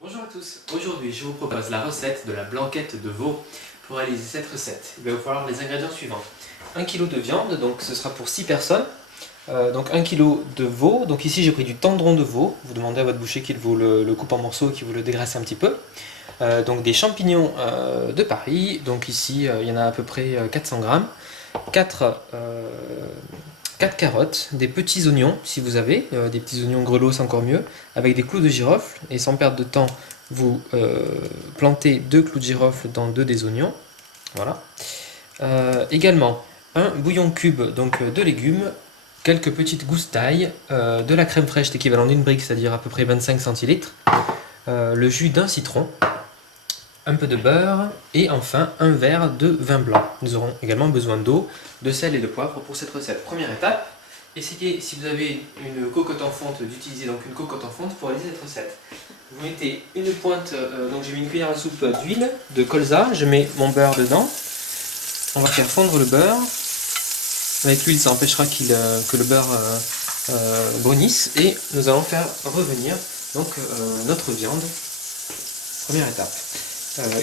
Bonjour à tous, aujourd'hui je vous propose la recette de la blanquette de veau. Pour réaliser cette recette, il va vous falloir les ingrédients suivants. 1 kg de viande, donc ce sera pour 6 personnes. Donc 1 kg de veau, donc ici j'ai pris du tendron de veau. Vous demandez à votre boucher qu'il vous le coupe en morceaux et qu'il vous le dégraisse un petit peu. Donc des champignons de Paris, donc ici il y en a à peu près 400 grammes. 4 carottes, des petits oignons si vous avez, des petits oignons grelots c'est encore mieux, avec des clous de girofle, et sans perdre de temps, vous plantez 2 clous de girofle dans 2 des oignons. Voilà. Également, un bouillon cube donc de légumes, quelques petites gousses d'ail, de la crème fraîche l'équivalent d'une brique, c'est-à-dire à peu près 25 centilitres, le jus d'un citron, un peu de beurre et enfin un verre de vin blanc. Nous aurons également besoin d'eau, de sel et de poivre pour cette recette. Première étape, essayez si vous avez une cocotte en fonte d'utiliser donc une cocotte en fonte pour réaliser cette recette. Vous mettez une pointe, donc j'ai mis une cuillère à soupe d'huile de colza, je mets mon beurre dedans. On va faire fondre le beurre. Avec l'huile ça empêchera que le beurre brunisse et nous allons faire revenir donc notre viande. Première étape.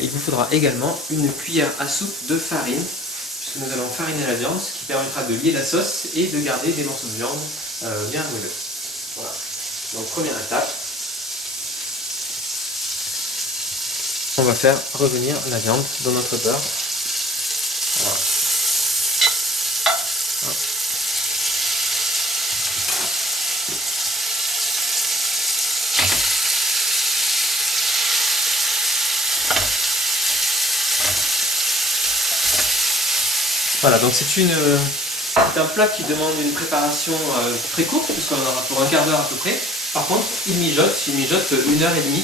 Il vous faudra également une cuillère à soupe de farine, puisque nous allons fariner la viande, ce qui permettra de lier la sauce et de garder des morceaux de viande bien moelleux. Voilà. Donc première étape, on va faire revenir la viande dans notre beurre. Voilà. Voilà, donc c'est un plat qui demande une préparation très courte, puisqu'on en aura pour un quart d'heure à peu près. Par contre, il mijote 1h30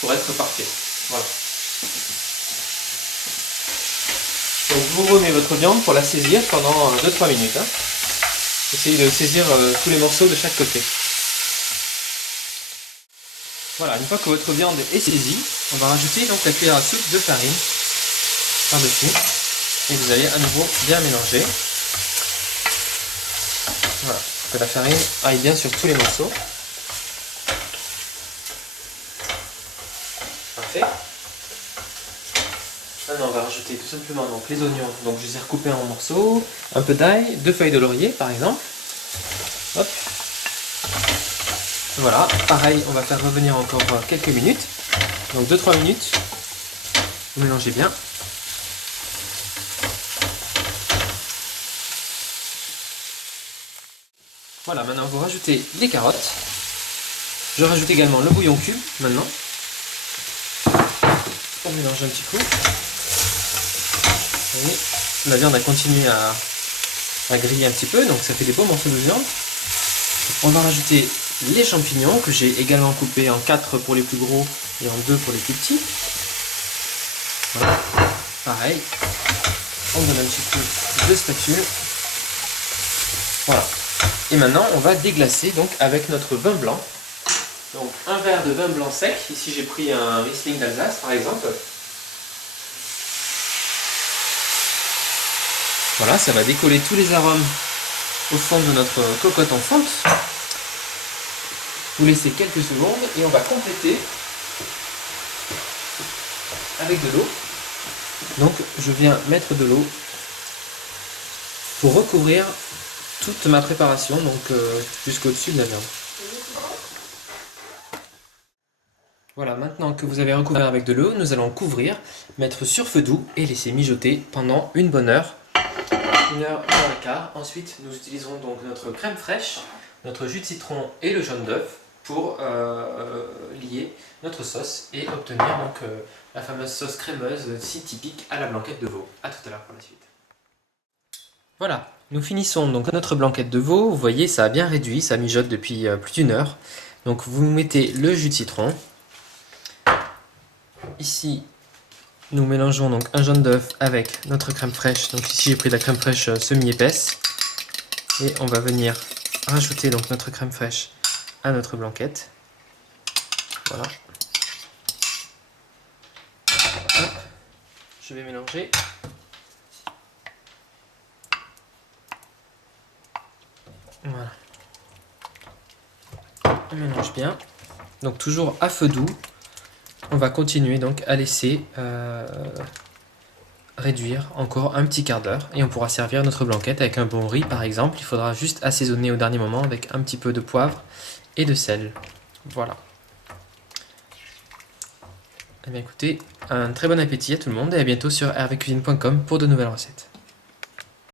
pour être parfait. Voilà. Donc vous remettez votre viande pour la saisir pendant 2-3 minutes. Hein. Essayez de saisir tous les morceaux de chaque côté. Voilà, une fois que votre viande est saisie, on va rajouter donc la cuillère à soupe de farine par-dessus. Et vous allez à nouveau bien mélanger. Voilà, pour que la farine aille bien sur tous les morceaux. Parfait. Maintenant on va rajouter tout simplement donc, les oignons, donc je les ai recoupés en morceaux, un peu d'ail, 2 feuilles de laurier par exemple. Hop. Voilà, pareil, on va faire revenir encore quelques minutes. Donc 2-3 minutes. Vous mélangez bien. Voilà, maintenant vous rajoutez les carottes. Je rajoute également le bouillon cube maintenant. On mélange un petit coup. Vous voyez, la viande a continué à griller un petit peu, donc ça fait des beaux morceaux de viande. On va rajouter les champignons que j'ai également coupés en 4 pour les plus gros et en 2 pour les plus petits. Voilà. Pareil, on donne un petit coup de spatule. Voilà. Et maintenant, on va déglacer donc avec notre vin blanc. Donc un verre de vin blanc sec. Ici, j'ai pris un Riesling d'Alsace, par exemple. Voilà, ça va décoller tous les arômes au fond de notre cocotte en fonte. Vous laissez quelques secondes et on va compléter avec de l'eau. Donc, je viens mettre de l'eau pour recouvrir toute ma préparation, donc jusqu'au-dessus de la viande. Voilà, maintenant que vous avez recouvert avec de l'eau, nous allons couvrir, mettre sur feu doux et laisser mijoter pendant une bonne heure, 1 heure et quart. Ensuite, nous utiliserons donc notre crème fraîche, notre jus de citron et le jaune d'œuf pour lier notre sauce et obtenir donc la fameuse sauce crémeuse si typique à la blanquette de veau. A tout à l'heure pour la suite. Voilà, nous finissons donc notre blanquette de veau. Vous voyez, ça a bien réduit, ça mijote depuis plus d'une heure. Donc vous mettez le jus de citron. Ici, nous mélangeons donc un jaune d'œuf avec notre crème fraîche. Donc ici, j'ai pris de la crème fraîche semi-épaisse. Et on va venir rajouter donc notre crème fraîche à notre blanquette. Voilà. Hop. Je vais mélanger. Voilà. On mélange bien. Donc toujours à feu doux. On va continuer donc à laisser réduire encore un petit quart d'heure et on pourra servir notre blanquette avec un bon riz par exemple. Il faudra juste assaisonner au dernier moment avec un petit peu de poivre et de sel. Voilà. Eh bien écoutez, un très bon appétit à tout le monde et à bientôt sur hervécuisine.com pour de nouvelles recettes.